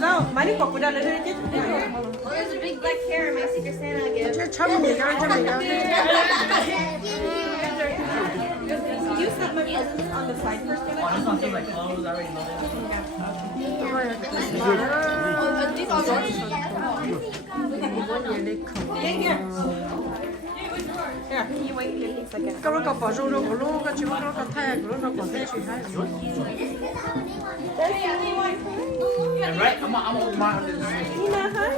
No, 많이 꺾으라 그러지. There's a big black hair in my Secret Santa gift. 저 처음 얘기하자면 You set my presents on the side first. This one feels like clothes already loaded. These all yours? Here, can you wait here a second? cái cái bỏ rô của lô cái chú nó cái thay của nó còn thấy chuyện hay Right? I'm gonna open mine under the sink. Tina, hi.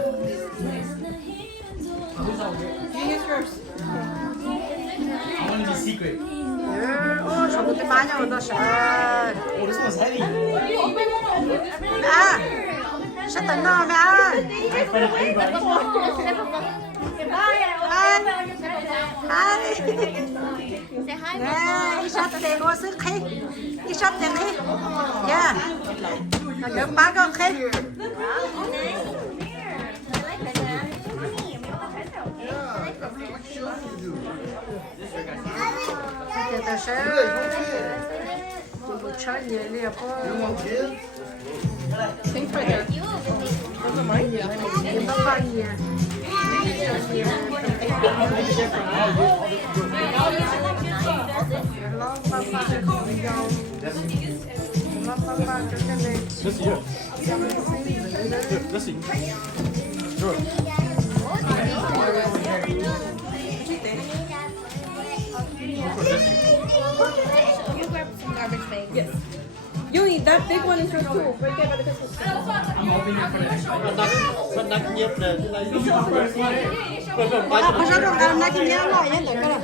Who's over here? You use yours. I want to be secret. ô sao cái má nhau nó sợ Oh, this one's heavy. à sao tận nó mẹ ơi hai Say hi. nè đi sát tiền ô sức khi đi sát tiền đi yeah là cái má con khi cái tao sẽ một trái nhẹ liệp Think for there. những bắp bắp nhẹ lo bắp bắp dầu lo bắp bắp cho cái này This is yours. Here, this is yours. You grab some garbage bags. Yes. Yui, that big one is yours too. Right there by the Christmas tree. I'm opening it for the next one. Vẫn đang nhiệt này, thế này. có sao đâu làm này cái nhớ lại nhé cái này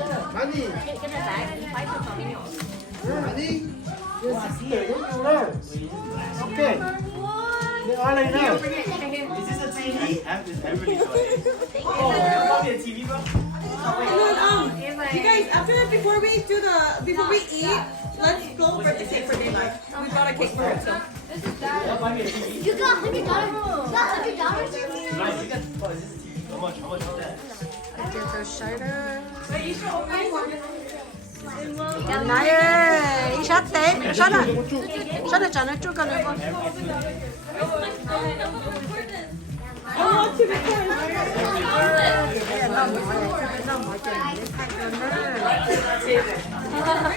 Okay. All I know. Is this a TV? Everybody's like, oh, you want me a TV, bro? And then, you guys, after that, before we eat, let's go for the cake for daylight. We bought a cake for it, so. Yeah, buy me a TV. You got $100. You got $100 for me? Nice, you got, oh, is this a TV? How much is that? cái tao sẽ đó Wait, you should open one. này đi sát tiền sát rồi cho nó chút cái này con I want to be fun. nó mọi chuyện để thay cho nó